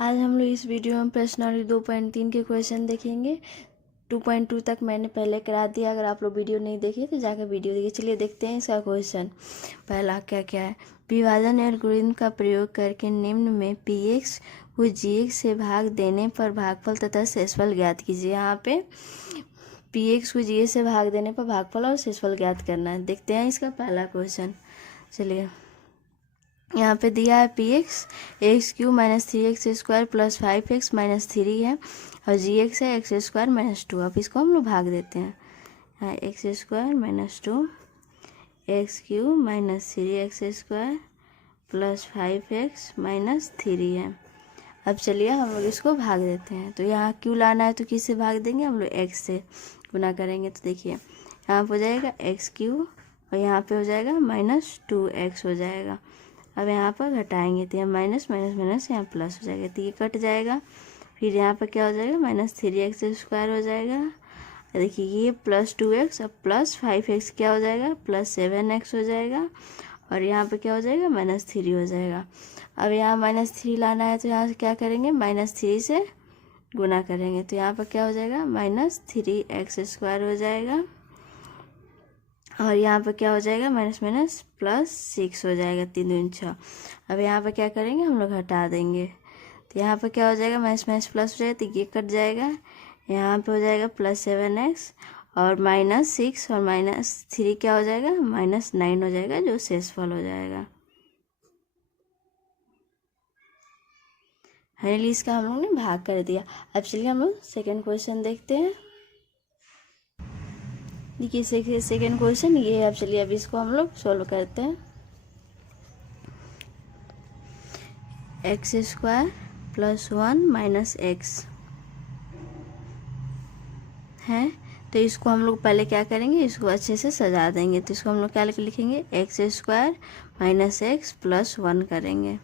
आज हम लोग इस वीडियो में प्रश्नावली 2.3 के क्वेश्चन देखेंगे। 2.2 तक मैंने पहले करा दिया, अगर आप लोग वीडियो नहीं देखे तो जाकर वीडियो देखिए। चलिए देखते हैं इसका क्वेश्चन। पहला क्या क्या है, विभाजन एल्गोरिथम का प्रयोग करके निम्न में px को gx से भाग देने पर भागफल तथा शेषफल ज्ञात कीजिए। यहाँ पे px को gx से भाग देने पर भागफल और शेषफल ज्ञात करना है। देखते हैं इसका पहला क्वेश्चन। चलिए यहाँ पे दिया है px minus 3x² plus 5x minus 3 है और gx है x² माइनस 2। अब इसको हम लोग भाग देते हैं। यहाँ x² minus 2 x³ minus 3x² plus 5x minus 3 है। अब चलिए हम लोग इसको भाग देते हैं। तो यहाँ क्यों लाना है तो किससे भाग देंगे, हम लोग x से गुना करेंगे। तो देखिए यहाँ पर हो जाएगा x³ और यहाँ पे हो जाएगा माइनस 2x हो जाएगा। अब यहाँ पर घटाएंगे तो यहाँ माइनस माइनस माइनस यहाँ प्लस हो जाएगा, तो ये कट जाएगा। फिर यहाँ पर क्या हो जाएगा, माइनस 3x² हो जाएगा। देखिए ये प्लस 2x अब प्लस 5x क्या हो जाएगा, प्लस 7x हो जाएगा। और यहाँ पर क्या हो जाएगा, माइनस 3 हो जाएगा। अब यहाँ माइनस 3 लाना है तो यहाँ से क्या करेंगे, माइनस 3 से गुना करेंगे। तो यहाँ पर क्या हो जाएगा, माइनस 3x² हो जाएगा। और यहाँ पर क्या हो जाएगा, माइनस माइनस प्लस 6 हो जाएगा, 3 दूनी 6। अब यहाँ पर क्या करेंगे, हम लोग हटा देंगे। तो यहाँ पर क्या हो जाएगा, माइनस माइनस प्लस हो जाएगा, तो ये कट जाएगा। यहाँ पे हो जाएगा प्लस 7x और माइनस 6 और माइनस 3 क्या हो जाएगा, माइनस 9 हो जाएगा, जो शेषफल हो जाएगा। फाइनली इसका हम लोग ने भाग कर दिया। अब चलिए हम लोग सेकेंड क्वेश्चन देखते हैं। देखिए सेकेंड क्वेश्चन ये है। अब चलिए अब इसको हम लोग सॉल्व करते हैं। x² प्लस 1 माइनस x है, तो इसको हम लोग पहले क्या करेंगे, इसको अच्छे से सजा देंगे। तो इसको हम लोग क्या लिखेंगे, x² माइनस x प्लस 1 करेंगे।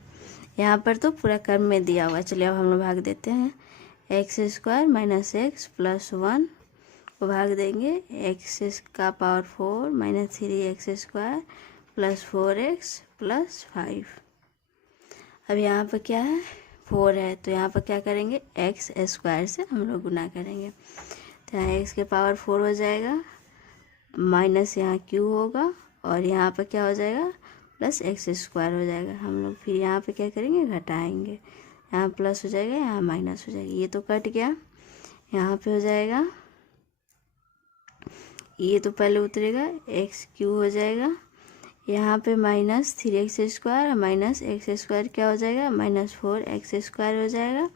यहाँ पर तो पूरा क्रम में दिया हुआ है। चलिए अब हम लोग भाग देते हैं। x² माइनस x प्लस 1 को भाग देंगे x का power 4 minus 3x² plus 4x plus 5। अब यहाँ पर क्या है, 4 है, तो यहाँ पर क्या करेंगे, x² से हम लोग गुना करेंगे। तो यहाँ x के पावर 4 हो जाएगा, माइनस यहाँ q होगा और यहाँ पर क्या हो जाएगा, प्लस x² हो जाएगा। हम लोग फिर यहाँ पे क्या करेंगे, घटाएंगे। यहाँ प्लस हो जाएगा, यहाँ माइनस हो जाएगा, ये तो कट गया। यहाँ पे हो जाएगा, ये तो पहले उतरेगा, x³ हो जाएगा। यहाँ पे माइनस 3x² और माइनस x² क्या हो जाएगा, माइनस 4x² हो जाएगा।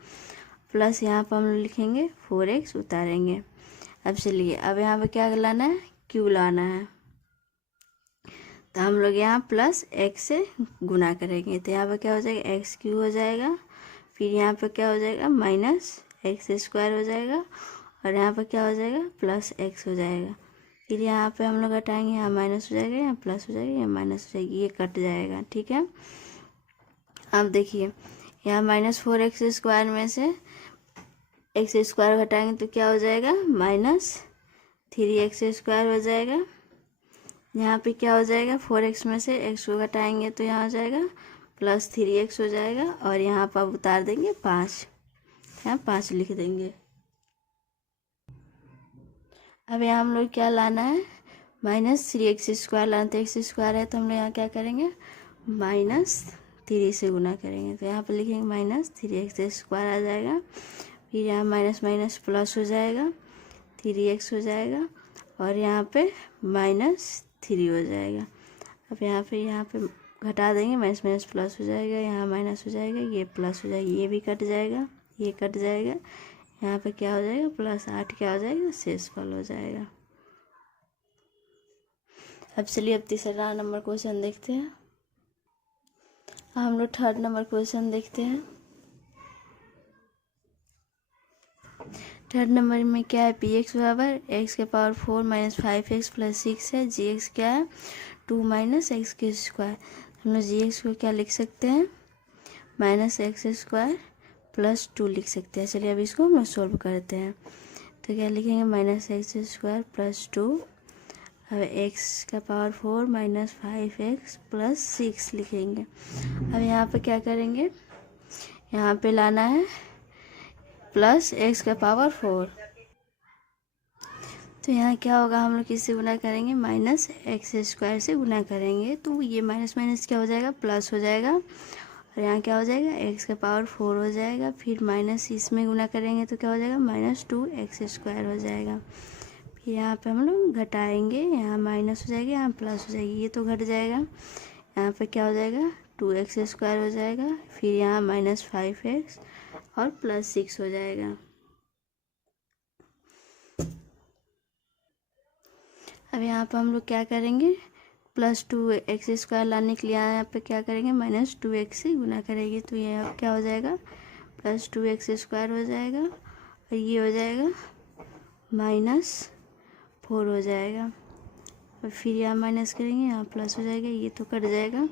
प्लस यहाँ पर हम लोग लिखेंगे 4x उतारेंगे। अब चलिए अब यहाँ पे क्या लाना है, q लाना है। तो हम लोग यहाँ प्लस x से गुना करेंगे। तो यहाँ पर क्या हो जाएगा, x³ हो जाएगा। फिर यहाँ पर क्या हो जाएगा, माइनस x² हो जाएगा और यहाँ पर क्या हो जाएगा, प्लस x हो जाएगा। फिर यहाँ पे हम लोग हटाएंगे, यहाँ माइनस हो जाएगा, यहाँ प्लस हो जाएगा, यहाँ माइनस हो जाएगी, ये कट जाएगा। ठीक है, अब देखिए यहाँ माइनस 4x² में से x² घटाएंगे तो क्या हो जाएगा, माइनस 3x² हो जाएगा। यहाँ पे क्या हो जाएगा, 4x में से x को घटाएंगे तो यहाँ हो जाएगा प्लस 3x हो जाएगा। और यहाँ पर उतार देंगे 5, यहाँ 5 लिख देंगे। अब यहाँ हम लोग क्या लाना है, माइनस 3x² लाना। तो x² है तो हम लोग यहाँ क्या करेंगे, माइनस 3 से गुना करेंगे। तो यहाँ पर लिखेंगे माइनस 3x² आ जाएगा। फिर यहाँ माइनस माइनस प्लस हो जाएगा, 3x हो जाएगा और यहाँ पे माइनस 3 हो जाएगा। अब यहाँ पे घटा देंगे, माइनस माइनस प्लस हो जाएगा, यहाँ माइनस हो जाएगा, ये प्लस हो जाएगा, ये भी कट जाएगा, ये कट जाएगा। यहाँ पे क्या हो जाएगा, प्लस 8 क्या हो जाएगा, शेषफल हो जाएगा। अब चलिए अब तीसरा नंबर क्वेश्चन देखते हैं। हम लोग थर्ड नंबर क्वेश्चन देखते हैं। थर्ड नंबर में क्या है, px बराबर x के पावर 4 माइनस 5x प्लस 6 है। gx क्या है, 2 माइनस x²। हम लोग gx को क्या लिख सकते हैं, माइनस x² प्लस 2 लिख सकते हैं। चलिए अब इसको हम लोग सोल्व करते हैं। तो क्या लिखेंगे, माइनस x² प्लस 2। अब x का पावर 4 माइनस 5x प्लस 6 लिखेंगे। अब यहाँ पे क्या करेंगे, यहाँ पे लाना है प्लस x का पावर 4। तो यहाँ क्या होगा, हम लोग किससे गुना करेंगे, माइनस एक्स स्क्वायर से गुना करेंगे, तो ये माइनस माइनस क्या हो जाएगा, प्लस हो जाएगा। और यहाँ क्या हो जाएगा, x का पावर 4 हो जाएगा। फिर माइनस इसमें गुना करेंगे तो क्या हो जाएगा, माइनस 2x स्क्वायर हो जाएगा। फिर यहाँ पे हम लोग घटाएंगे, यहाँ माइनस हो जाएगा, यहाँ प्लस हो जाएगी, ये तो घट जाएगा। यहाँ पे क्या हो जाएगा, 2x स्क्वायर हो जाएगा। फिर यहाँ माइनस 5x और प्लस 6 हो जाएगा। अब यहाँ पर हम लोग क्या करेंगे, प्लस 2x स्क्वायर लाने के लिए यहाँ पे क्या करेंगे, माइनस 2x से गुना करेंगे, तो ये अब क्या हो जाएगा, प्लस 2x स्क्वायर हो जाएगा। और ये हो जाएगा माइनस 4 हो जाएगा। और फिर यहाँ माइनस करेंगे, यहाँ प्लस हो जाएगा, ये तो कट जाएगा।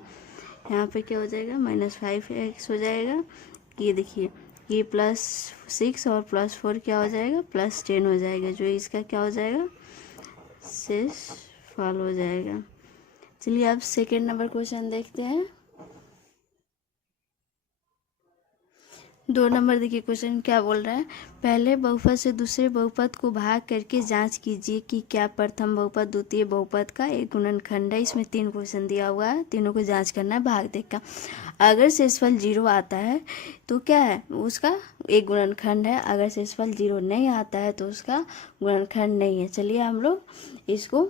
यहाँ पे क्या हो जाएगा, माइनस 5x हो जाएगा। ये देखिए, ये प्लस 6 और प्लस 4 क्या हो जाएगा, प्लस 10 हो जाएगा, जो इसका क्या हो जाएगा, शेष फल हो जाएगा। चलिए अब सेकेंड नंबर क्वेश्चन देखते हैं। 2 नंबर देखिए, क्वेश्चन क्या बोल रहा है, पहले बहुपद से दूसरे बहुपद को भाग करके जांच कीजिए कि क्या प्रथम बहुपद द्वितीय बहुपद का एक गुणनखंड है। इसमें 3 क्वेश्चन दिया हुआ है, तीनों को जांच करना है भाग देख का। अगर शेषफल 0 आता है तो क्या है, उसका एक गुणनखंड है। अगर शेषफल 0 नहीं आता है तो उसका गुणनखंड नहीं है। चलिए हम लोग इसको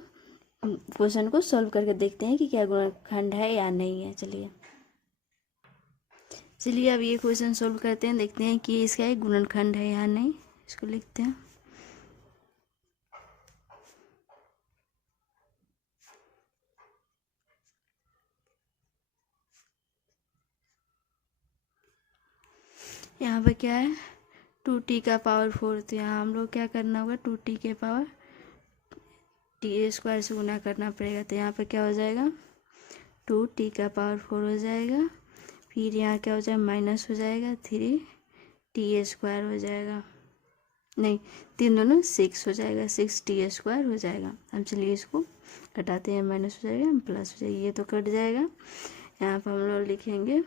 क्वेश्चन को सॉल्व करके देखते हैं कि क्या गुणनखंड है या नहीं है। चलिए अब ये क्वेश्चन सोल्व करते हैं, देखते हैं कि इसका एक गुणनखंड है या नहीं। इसको लिखते हैं। यहाँ पे क्या है, 2t का पावर 4, तो यहाँ हम लोग क्या करना होगा, 2t के पावर t स्क्वायर से गुना करना पड़ेगा। तो यहाँ पे क्या हो जाएगा, 2t का पावर 4 हो जाएगा। फिर यहाँ क्या हो जाएगा, माइनस हो जाएगा 3t स्क्वायर हो जाएगा, नहीं 3 दोनों 6 हो जाएगा, 6t स्क्वायर हो जाएगा। अब चलिए इसको घटाते हैं, माइनस हो जाएगा प्लस हो जाएगा, ये तो कट जाएगा। यहाँ पर हम लोग लिखेंगे,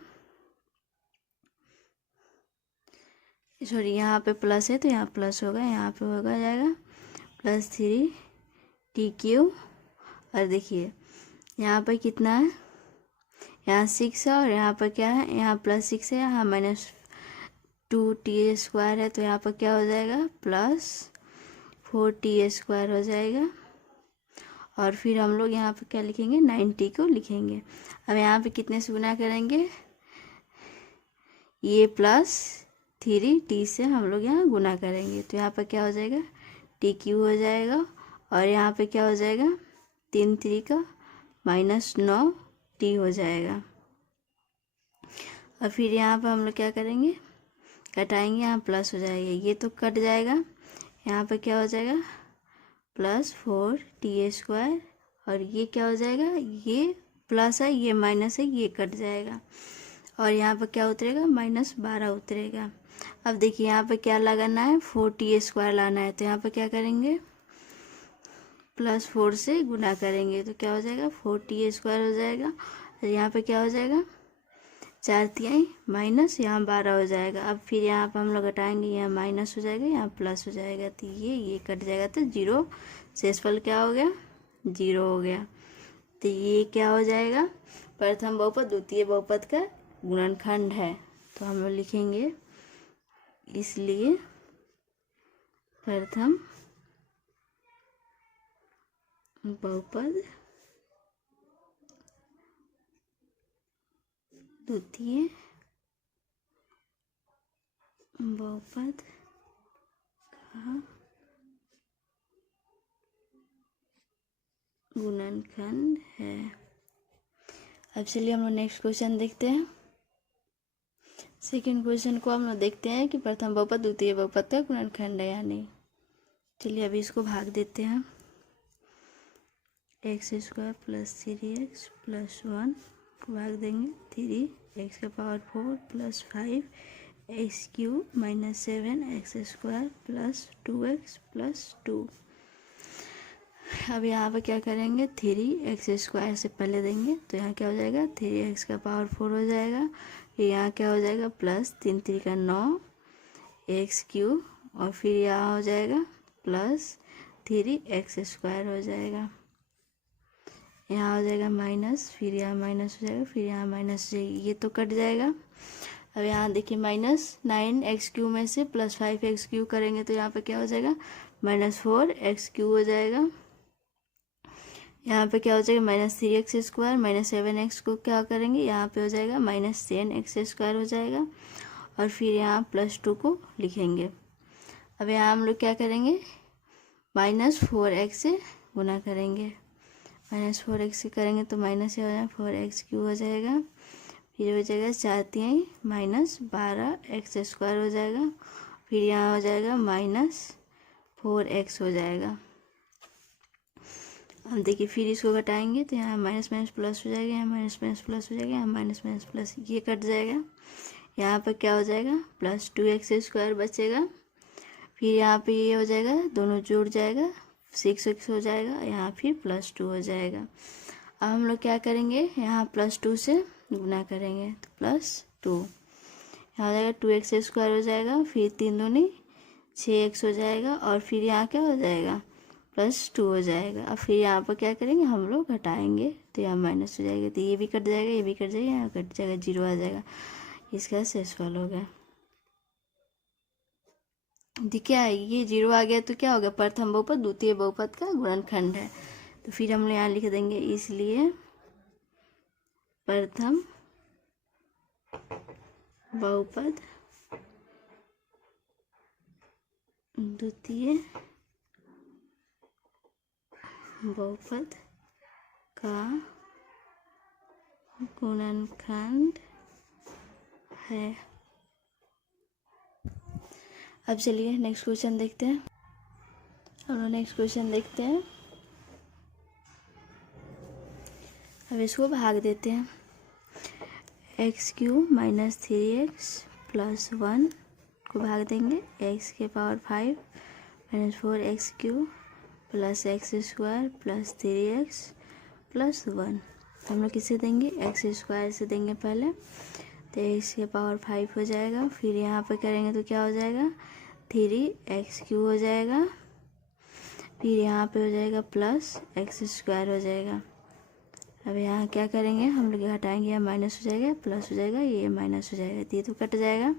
सॉरी यहाँ पे प्लस है तो यहाँ प्लस होगा, यहाँ पे होगा जाएगा प्लस 3t3। और देखिए यहाँ पर कितना है, यहाँ 6 है और यहाँ पर क्या है, यहाँ प्लस 6 है, यहाँ माइनस 2t स्क्वायर है, तो यहाँ पर क्या हो जाएगा, प्लस 4t स्क्वायर हो जाएगा। और फिर हम लोग यहाँ पे क्या लिखेंगे, 9t को लिखेंगे। अब यहाँ पे कितने से गुना करेंगे, ये प्लस 3t से हम लोग यहाँ गुना करेंगे, तो यहाँ पर क्या हो जाएगा, t³ हो जाएगा। और यहाँ पे क्या हो जाएगा, 3 3 का माइनस 9t हो जाएगा। और फिर यहाँ पर हम लोग क्या करेंगे, घटाएंगे, यहाँ प्लस हो जाएगा, ये तो कट जाएगा। यहाँ पे क्या हो जाएगा, प्लस 4t स्क्वायर। और ये क्या हो जाएगा, ये प्लस है ये माइनस है, ये कट जाएगा। और यहाँ पे क्या उतरेगा, माइनस 12 उतरेगा। अब देखिए यहाँ पे क्या लगाना है, 4t स्क्वायर लाना है, तो यहाँ पे क्या करेंगे, प्लस 4 से गुना करेंगे, तो क्या हो जाएगा, 4t स्क्वायर हो जाएगा। और यहाँ पे क्या हो जाएगा, 4 तिहाई माइनस, यहाँ 12 हो जाएगा। अब फिर यहाँ पर हम लोग घटाएंगे, यहाँ माइनस हो जाएगा, यहाँ प्लस हो जाएगा, तो ये कट जाएगा, तो 0 शेषफल क्या हो गया, 0 हो गया। तो ये क्या हो जाएगा, प्रथम बहुपद द्वितीय बहुपद का गुणनखंड है। तो हम लोग लिखेंगे, इसलिए प्रथम बहुपद द्वितीय बहुपद का गुणनखंड है। अब चलिए हम लोग नेक्स्ट क्वेश्चन देखते हैं। सेकेंड क्वेश्चन को हम लोग देखते हैं कि प्रथम बहुपद द्वितीय बहुपद का गुणनखंड है या नहीं। चलिए अभी इसको भाग देते हैं, x square plus 3x plus 1 भाग देंगे, 3x का power 4 plus 5x³ minus 7x square plus 2x plus 2। अब यहाँ पर क्या करेंगे, 3x स्क्वायर से पहले देंगे, तो यहाँ क्या हो जाएगा, 3x का पावर 4 हो जाएगा। फिर यहाँ क्या हो जाएगा प्लस 3 3 9 एक्स क्यूब, और फिर यहाँ हो जाएगा प्लस 3 एक्स स्क्वायर हो जाएगा। यहाँ हो जाएगा माइनस, फिर यहाँ माइनस हो जाएगा, फिर यहाँ माइनस हो जाएगी, ये तो कट जाएगा। अब यहाँ देखिए माइनस 9 एक्स क्यू में से प्लस 5 एक्स क्यू करेंगे तो यहाँ पे क्या हो जाएगा -4 एक्स क्यू हो जाएगा। यहाँ पे क्या हो जाएगा -3 एक्स स्क्वायर, -7 एक्स को क्या करेंगे यहाँ पे हो जाएगा -10 एक्स स्क्वायर हो जाएगा, और फिर यहाँ +2 को लिखेंगे। अब यहाँ हम लोग क्या करेंगे -4 एक्स से गुना करेंगे, -4 एक्स से करेंगे तो माइनस हो जाएगा 4 एक्स क्यू हो जाएगा, फिर हो जाएगा 4 3 -12 एक्स स्क्वायर हो जाएगा, फिर यहाँ हो जाएगा -4 एक्स हो जाएगा। अब देखिए फिर इसको घटाएंगे तो यहाँ माइनस माइनस प्लस हो जाएगा, यहाँ माइनस माइनस प्लस हो जाएगा, यहाँ माइनस माइनस प्लस, ये कट जाएगा। यहाँ पर क्या हो जाएगा +2 एक्स स्क्वायर बचेगा, फिर यहाँ पे ये हो जाएगा दोनों जुड़ जाएगा 6 एक्स हो जाएगा, यहाँ फिर +2 हो जाएगा। अब हम लोग क्या करेंगे यहाँ +2 से गुना करेंगे तो +2, यहाँ हो जाएगा 2 एक्स स्क्वायर हो जाएगा, फिर 3 दूनी 6 एक्स हो जाएगा, और फिर यहाँ क्या हो जाएगा +2 हो जाएगा। अब फिर यहाँ पर क्या करेंगे हम लोग घटाएंगे तो यहाँ माइनस हो जाएगा, तो ये भी कट जाएगा, ये भी कट जाएगा, यहाँ कट जाएगा, 0 आ जाएगा। इसका शेषफल हो गया। क्या है ये 0 आ गया तो क्या होगा प्रथम बहुपद द्वितीय बहुपद का गुणनखंड है, तो फिर हम लोग यहाँ लिख देंगे इसलिए प्रथम बहुपद द्वितीय बहुपद का गुणनखंड है। अब चलिए नेक्स्ट क्वेश्चन देखते हैं। हम लोग नेक्स्ट क्वेश्चन देखते हैं। अब इसको भाग देते हैं, x³ -3x + 1 को भाग देंगे, x⁵ -4x³ +x² + 3x + 1। हम लोग किसे देंगे x² से देंगे पहले, तो x⁵ हो जाएगा, फिर यहाँ पर करेंगे तो क्या हो जाएगा 3x³ हो जाएगा, फिर यहाँ पे हो जाएगा +x² हो जाएगा। अब यहाँ क्या करेंगे हम लोग हटाएंगे, यहाँ माइनस हो जाएगा, प्लस हो जाएगा, ये माइनस हो जाएगा, तो ये तो कट जाएगा।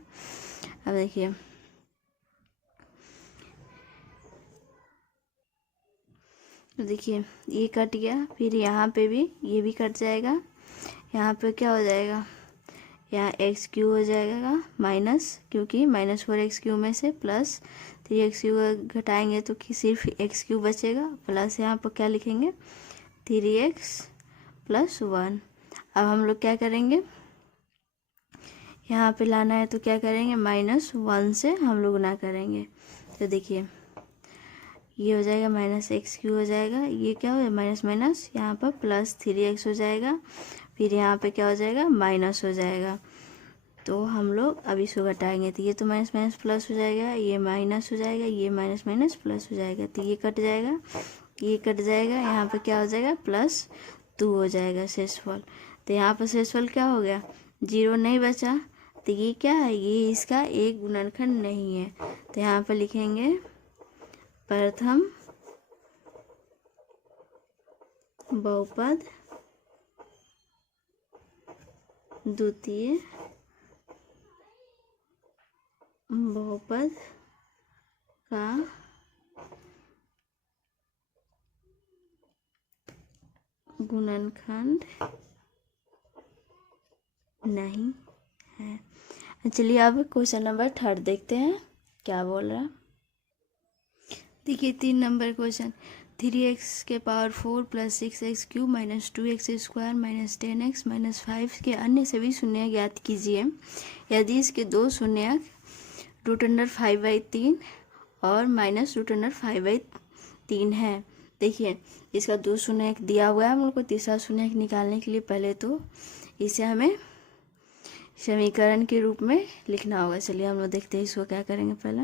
अब देखिए ये कट गया, फिर यहाँ पे भी ये भी कट जाएगा। यहाँ पे क्या हो जाएगा यहाँ x³ हो जाएगा माइनस, क्योंकि -4 x³ में से +3 x³ घटाएंगे तो सिर्फ x³ बचेगा, प्लस यहाँ पर क्या लिखेंगे 3x + 1। अब हम लोग क्या करेंगे यहाँ पे लाना है तो क्या करेंगे -1 से हम लोग गुना करेंगे, तो देखिए ये हो जाएगा -x³ हो जाएगा, ये क्या हो माइनस माइनस यहाँ पर +3x हो जाएगा, फिर यहाँ पे क्या हो जाएगा माइनस हो जाएगा। तो हम लोग अब इसको घटाएंगे तो ये तो माइनस माइनस प्लस हो जाएगा, ये माइनस हो जाएगा, ये माइनस माइनस प्लस हो जाएगा, तो ये कट जाएगा, ये कट जाएगा। यहाँ पे क्या हो जाएगा +2 हो जाएगा शेषफल। तो यहाँ पर शेषफल क्या हो गया 0 नहीं बचा, तो ये क्या है ये इसका एक गुणनखंड नहीं है, तो यहाँ पर लिखेंगे प्रथम बहुपद द्वितीय बहुपद का गुणनखंड नहीं है। चलिए अब क्वेश्चन नंबर 3 देखते हैं क्या बोल रहा है। देखिए 3 number question, 3x⁴ + 6x³ - 2x² - 10x - 5 के अन्य सभी शून्य ज्ञात कीजिए। यदि इसके दो शून्यक √5/3 और -√5/3 है। देखिए इसका दो शून्यक दिया हुआ है, हम लोग को तीसरा शून्यक निकालने के लिए पहले तो इसे हमें समीकरण के रूप में लिखना होगा। चलिए हम लोग देखते हैं इसको क्या करेंगे। पहले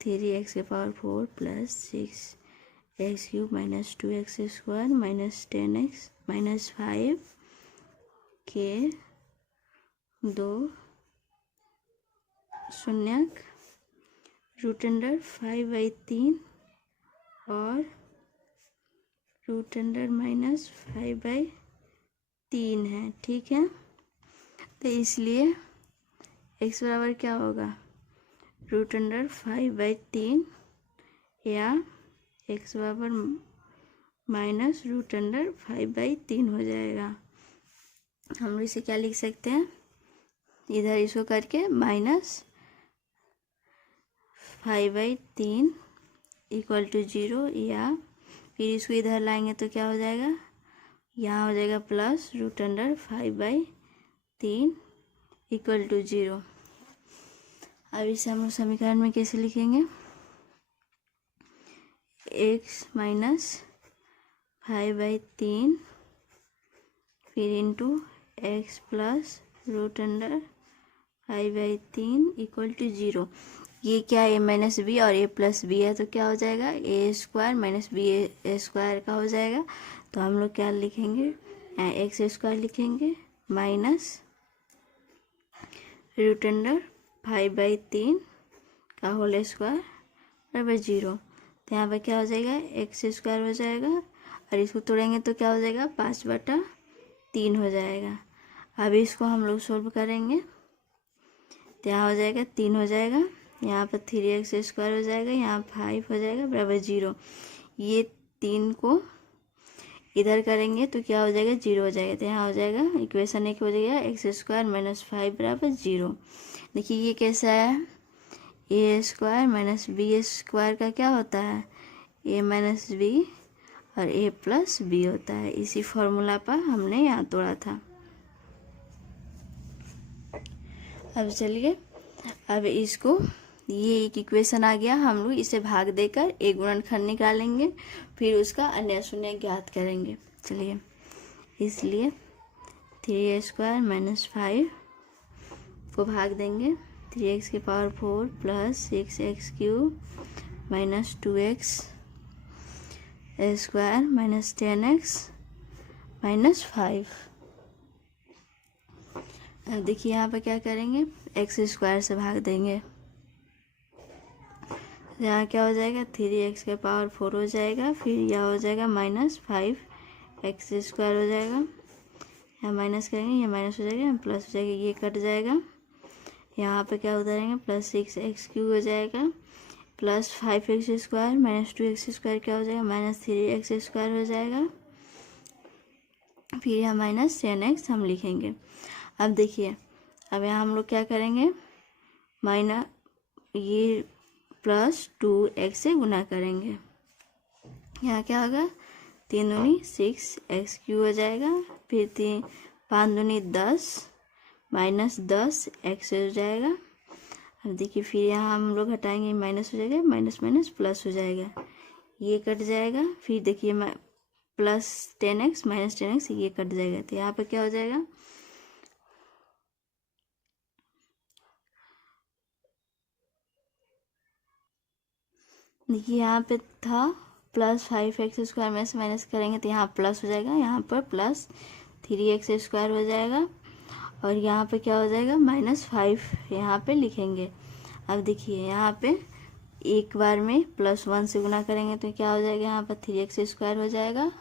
3x⁴ + 6x³ - 2x² - 10x - 5 के 2 शून्यक √5/3 और √-5/3 है। ठीक है, तो इसलिए x बराबर क्या होगा, √5/3 या x बराबर -√5/3 हो जाएगा। हम लोग इसे क्या लिख सकते हैं, इधर इसको करके -5/3 = 0, या फिर इसको इधर लाएंगे तो क्या हो जाएगा, यहाँ हो जाएगा +√5/3 = 0। अब इसे हम लोग समीकरण में कैसे लिखेंगे, x - 5/3 फिर इंटू x + √5/3 = 0। ये क्या a - b और a + b है, तो क्या हो जाएगा, a² - b² का हो जाएगा। तो हम लोग क्या लिखेंगे, x² लिखेंगे माइनस √5/3 का होल स्क्वायर बराबर 0। तो यहाँ पर क्या हो जाएगा, x² हो जाएगा और इसको तोड़ेंगे तो क्या हो जाएगा, 5/3 हो जाएगा। अब इसको हम लोग सोल्व करेंगे तो यहाँ हो जाएगा 3 हो जाएगा, यहाँ पर 3x² हो जाएगा, यहाँ 5 हो जाएगा बराबर 0। ये 3 को इधर करेंगे तो क्या हो जाएगा, 0 हो जाएगा। तो यहाँ हो जाएगा इक्वेशन 1 हो जाएगा x² - 5 बराबर 0। देखिए ये कैसा है, a² - b² का क्या होता है, a - b और a + b होता है। इसी फॉर्मूला पर हमने यहाँ तोड़ा था। अब चलिए, अब इसको, ये एक इक्वेशन आ गया, हम लोग इसे भाग देकर एक गुणनखंड निकालेंगे, फिर उसका अन्य शून्य ज्ञात करेंगे। चलिए, इसलिए 3x² - 5 को भाग देंगे 3x⁴ + 6x³ - 2x² - 10x - 5। अब देखिए यहाँ पर क्या करेंगे, x² से भाग देंगे, यहाँ क्या हो जाएगा, 3x⁴ हो जाएगा, फिर यह हो जाएगा -5x² हो जाएगा, यहाँ माइनस करेंगे, ये माइनस हो जाएगा, प्लस हो जाएगा, ये कट जाएगा, यहाँ पे क्या उधरेंगे, +6x³ हो जाएगा, +5x² - 2x² क्या हो जाएगा, -3x² हो जाएगा, फिर यहाँ -10x हम लिखेंगे। अब देखिए, अब यहाँ हम लोग क्या करेंगे, ये +2x से गुना करेंगे, यहाँ क्या होगा, 3 दूनी 6x³ हो जाएगा, फिर 5 दूनी 10 -10x हो जाएगा। अब देखिए, फिर यहाँ हम लोग हटाएंगे, माइनस हो जाएगा, माइनस माइनस प्लस हो जाएगा, ये कट जाएगा, फिर देखिए +10x - 10x ये कट जाएगा, तो यहाँ पर क्या हो जाएगा, देखिए यहाँ पे था +5x² में से माइनस करेंगे तो यहाँ प्लस हो जाएगा, यहाँ पर +3x² हो जाएगा, और यहाँ पे क्या हो जाएगा, -5 यहाँ पे लिखेंगे। अब देखिए यहाँ पे एक बार में +1 से गुना करेंगे तो क्या हो जाएगा, यहाँ पर 3x² हो जाएगा,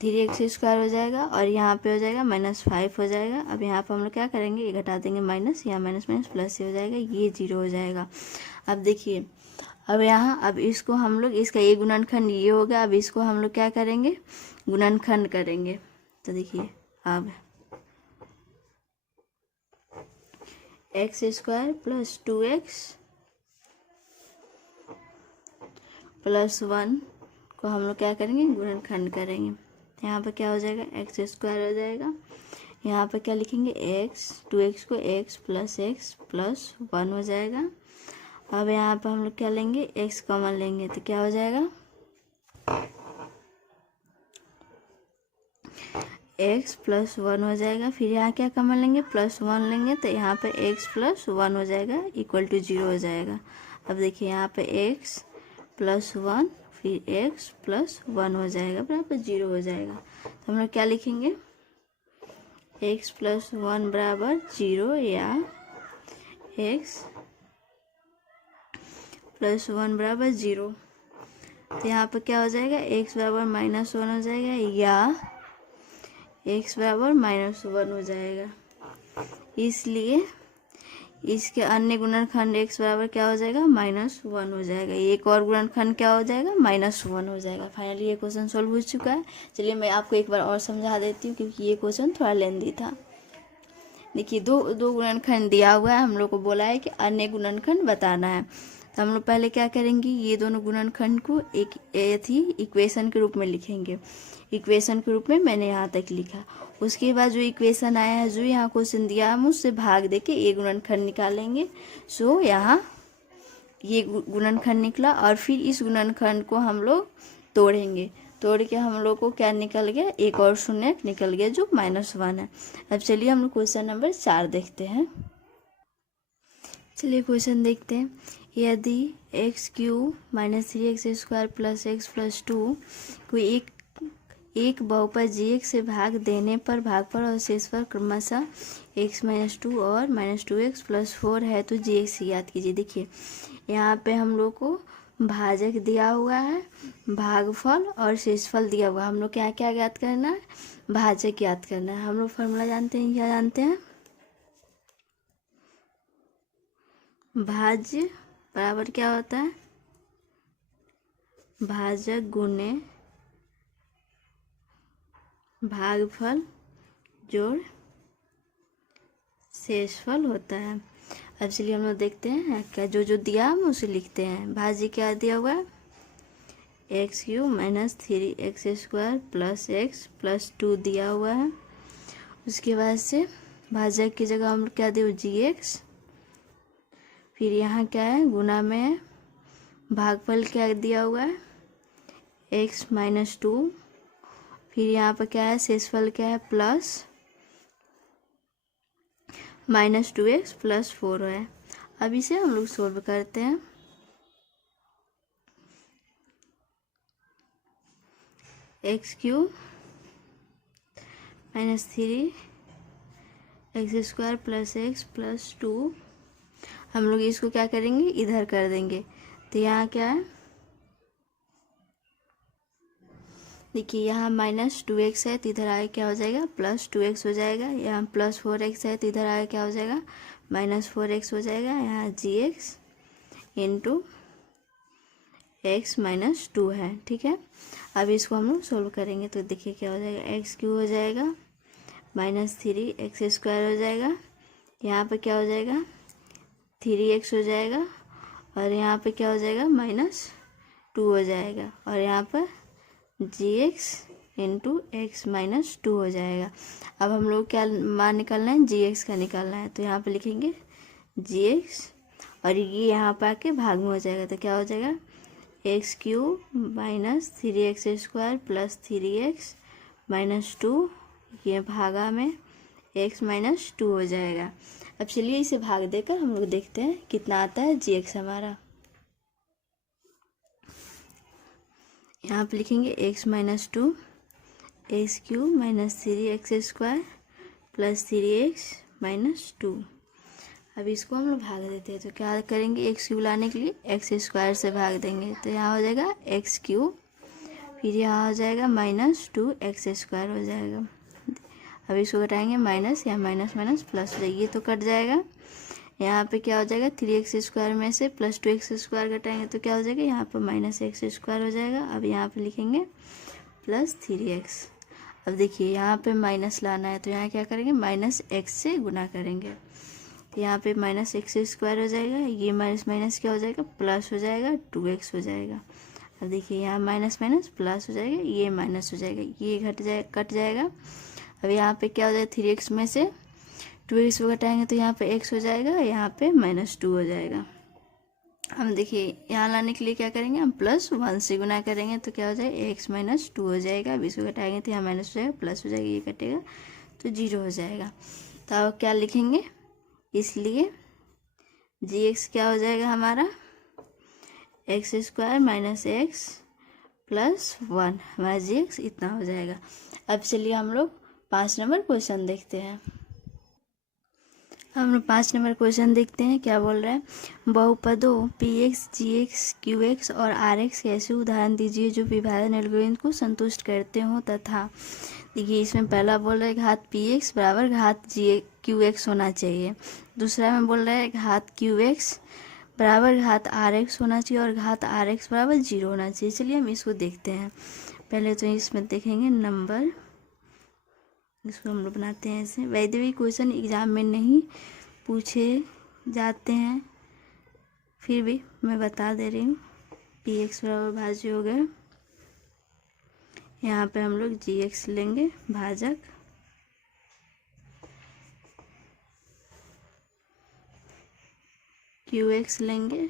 3x² हो जाएगा, और यहाँ पे हो जाएगा -5 हो जाएगा। अब यहाँ पर हम लोग क्या करेंगे, ये घटा देंगे माइनस, यहाँ माइनस माइनस प्लस से हो जाएगा, ये 0 हो जाएगा। अब देखिए, अब यहाँ, अब इसको हम लोग, इसका ये गुणनखंड ये होगा, अब इसको हम लोग क्या करेंगे, गुणनखंड करेंगे। तो देखिए, अब x² + 2x + 1 को हम लोग क्या करेंगे, गुणनखंड करेंगे। यहाँ पर क्या हो जाएगा, x² हो जाएगा, यहाँ पर क्या लिखेंगे, x, 2x को x + x + 1 हो जाएगा। अब यहाँ पर हम लोग क्या लेंगे, x कॉमन लेंगे तो क्या हो जाएगा, x + 1 हो जाएगा, फिर यहाँ क्या कॉमन लेंगे, +1 लेंगे तो यहाँ पे x + 1 हो जाएगा = 0 हो जाएगा। अब देखिए यहाँ पे x + 1 फिर x + 1 हो जाएगा बराबर 0 हो जाएगा। तो हम लोग क्या लिखेंगे, x प्लस 1 बराबर 0 या x प्लस 1 बराबर 0। तो यहाँ पर क्या हो जाएगा, x बराबर -1 हो जाएगा या x बराबर -1 हो जाएगा। इसलिए इसके अन्य गुणनखंड x बराबर क्या हो जाएगा, -1 हो जाएगा। एक और गुणनखंड क्या हो जाएगा, -1 हो जाएगा। फाइनली ये क्वेश्चन सॉल्व हो चुका है। चलिए मैं आपको एक बार और समझा देती हूँ क्योंकि ये क्वेश्चन थोड़ा लेंदी था। देखिए दो गुणनखंड दिया हुआ है, हम लोग को बोला है कि अन्य गुणनखंड बताना है। तो हम लोग पहले क्या करेंगे, ये दोनों गुणनखंड को एक इक्वेशन के रूप में लिखेंगे। इक्वेशन के रूप में मैंने यहाँ तक लिखा। उसके बाद जो इक्वेशन आया है, जो यहाँ क्वेश्चन दिया है, हम उससे भाग देके ये गुणनखंड निकालेंगे। सो यहाँ ये गुणनखंड निकला और फिर इस गुणनखंड को हम लोग तोड़ेंगे। तोड़ के हम लोग को क्या निकल गया, एक और शून्य निकल गया जो -1 है। अब चलिए हम लोग क्वेश्चन नंबर 4 देखते हैं। चलिए क्वेश्चन देखते हैं। यदि x³ -3x² + x + 2 कोई एक बहुपद g से भाग देने पर भागफल और शेषफल क्रमशः x - 2 और -2x + 4 है तो g ज्ञात कीजिए। देखिए यहाँ पे हम लोग को भाजक दिया हुआ है, भागफल और शेषफल दिया हुआ है। हम लोग क्या क्या ज्ञात करना है, भाजक ज्ञात करना है। हम लोग फॉर्मूला जानते हैं, क्या जानते हैं, भाज्य बराबर क्या होता है, भाजक गुणे भागफल जोड़ शेषफल होता है। अब चलिए हम लोग देखते हैं क्या जो दिया हम उसे लिखते हैं। भाज्य क्या दिया हुआ है, x³ - 3x² + x + 2 दिया हुआ है। उसके बाद से भाजक की जगह हम क्या दिए, gx। फिर यहाँ क्या है, गुना में भागफल क्या दिया हुआ है, x - 2। फिर यहाँ पर क्या है, शेषफल क्या है, प्लस -2x + 4 है। अब इसे हम लोग सोल्व करते हैं। x³ - 3x² + x + 2 हम लोग इसको क्या करेंगे, इधर कर देंगे। तो यहाँ क्या है, देखिए यहाँ -2x है तो इधर आगे क्या हो जाएगा, +2x हो जाएगा। यहाँ +4x है तो इधर आगे क्या हो जाएगा, -4x हो जाएगा। यहाँ gx × x - 2 है, ठीक है। अब इसको हम लोग सोल्व करेंगे तो देखिए क्या हो जाएगा, x³ हो जाएगा, -3x² हो जाएगा। यहाँ पे क्या हो जाएगा, 3x हो जाएगा और यहाँ पे क्या हो जाएगा, -2 हो जाएगा और यहाँ पर gx × x - 2 हो जाएगा। अब हम लोग क्या मान निकालना है, gx का निकालना है। तो यहाँ पे लिखेंगे gx और ये यहाँ पर आके भाग में हो जाएगा। तो क्या हो जाएगा, x³ - 3x² + 3x - 2, ये भागा में x - 2 हो जाएगा। अब चलिए इसे भाग देकर हम लोग देखते हैं कितना आता है gx हमारा। यहाँ पे लिखेंगे x - 2 x³ - 3x² + 3x - 2। अब इसको हम लोग भाग देते हैं। तो क्या करेंगे, x³ लाने के लिए x² से भाग देंगे। तो यहाँ हो जाएगा x³, फिर यहाँ हो जाएगा -2x² हो जाएगा। अब इसको घटाएंगे, माइनस या माइनस माइनस प्लस हो जाएगी, ये तो कट जाएगा। यहाँ पे क्या हो जाएगा, 3x² में से +2x² घटाएंगे तो क्या हो जाएगा, यहाँ पर -x² हो जाएगा। अब यहाँ पे लिखेंगे +3x। अब देखिए यहाँ पे माइनस लाना है तो यहाँ क्या करेंगे, -x से गुना करेंगे। तो यहाँ पे -x² हो जाएगा, ये माइनस माइनस क्या हो जाएगा, प्लस हो जाएगा, 2x हो जाएगा। अब देखिए यहाँ माइनस माइनस प्लस हो जाएगा, ये माइनस हो जाएगा, ये कट जाएगा। अब यहाँ पे क्या हो जाएगा, 3x में से 2x को घटाएंगे तो यहाँ पे x हो जाएगा, यहाँ पे -2 हो जाएगा। हम देखिए यहाँ लाने के लिए क्या करेंगे, हम +1 से गुना करेंगे तो क्या हो जाएगा, x - 2 हो जाएगा। अब इसको घटाएंगे तो यहाँ माइनस हो जाएगा, प्लस हो जाएगा, ये कटेगा तो 0 हो जाएगा। तो अब क्या लिखेंगे, इसलिए gx क्या हो जाएगा हमारा, x² - x + 1, हमारा gx इतना हो जाएगा। अब चलिए हम लोग 5 नंबर क्वेश्चन देखते हैं। हम लोग 5 नंबर क्वेश्चन देखते हैं क्या बोल रहा है। बहुपदों px, gx, qx और rx के ऐसे उदाहरण दीजिए जो विभाजन एल्गोरिथम को संतुष्ट करते हो तथा, देखिए इसमें पहला बोल रहा है घात px बराबर घात qx होना चाहिए। दूसरा में बोल रहा है घात qx बराबर घात rx होना चाहिए और घात rx बराबर 0 होना चाहिए। चलिए हम इसको देखते हैं। पहले तो इसमें देखेंगे नंबर, इसको हम लोग बनाते हैं ऐसे। वैसे भी क्वेश्चन एग्जाम में नहीं पूछे जाते हैं, फिर भी मैं बता दे रही हूँ। px बराबर भाज्य हो गया, यहाँ पे हम लोग gx लेंगे भाजक, qx लेंगे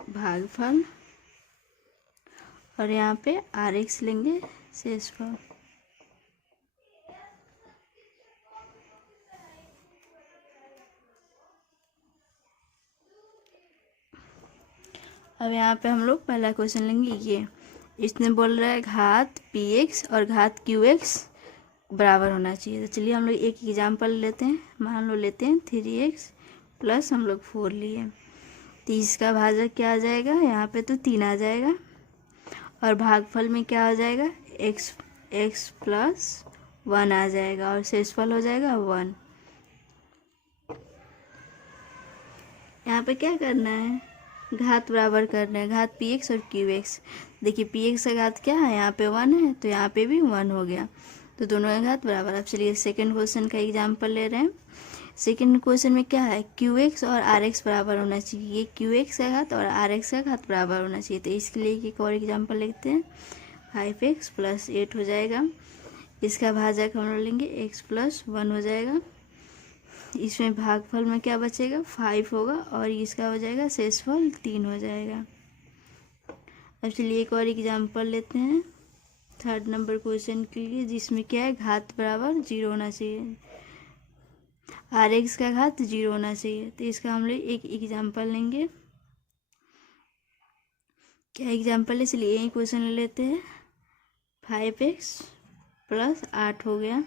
भागफल और यहाँ पे rx लेंगे शेषफल। अब यहाँ पे हम लोग पहला क्वेश्चन लेंगे ये, इसने बोल रहा है घात px और घात qx बराबर होना चाहिए। तो चलिए हम लोग एक एग्जाम्पल लेते हैं। मान लो लेते हैं 3x प्लस हम लोग 4 लिए, तो इसका भाजक क्या आ जाएगा, यहाँ पे तो 3 आ जाएगा और भागफल में क्या हो जाएगा x प्लस 1 आ जाएगा और शेषफल हो जाएगा 1। यहाँ पे क्या करना है, घात बराबर करना है, घात px और qx। देखिए px का घात क्या है, यहाँ पे 1 है तो यहाँ पे भी 1 हो गया, तो दोनों का घात बराबर। अब चलिए सेकंड क्वेश्चन का एग्जाम्पल ले रहे हैं। सेकंड क्वेश्चन में क्या है, qx और rx बराबर होना चाहिए। ये qx का घात और rx का घात बराबर होना चाहिए, तो इसके लिए एक और एग्जाम्पल लिखते हैं। 5x प्लस 8 हो जाएगा, इसका भाजक हम लोग लेंगे x प्लस 1 हो जाएगा। इसमें भागफल में क्या बचेगा, 5 होगा और इसका हो जाएगा शेषफल 3 हो जाएगा। अब चलिए एक और एग्जाम्पल लेते हैं थर्ड नंबर क्वेश्चन के लिए, जिसमें क्या है घात बराबर 0 होना चाहिए, rx का घात 0 होना चाहिए। तो इसका हम लोग एक एग्जाम्पल लेंगे। क्या एग्जाम्पल है, चलिए यही क्वेश्चन ले लेते हैं। 5x प्लस 8 हो गया,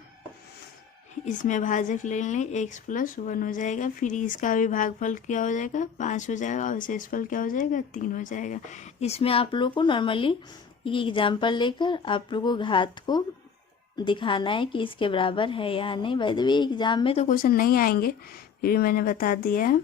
इसमें भाजक ले लें x प्लस 1 हो जाएगा, फिर इसका भी भागफल क्या हो जाएगा 5 हो जाएगा और शेषफल क्या हो जाएगा 3 हो जाएगा। इसमें आप लोग को नॉर्मली ये एग्जाम्पल लेकर आप लोग को घात को दिखाना है कि इसके बराबर है या नहीं। वैसे भी एग्जाम में तो क्वेश्चन नहीं आएंगे, फिर भी मैंने बता दिया है।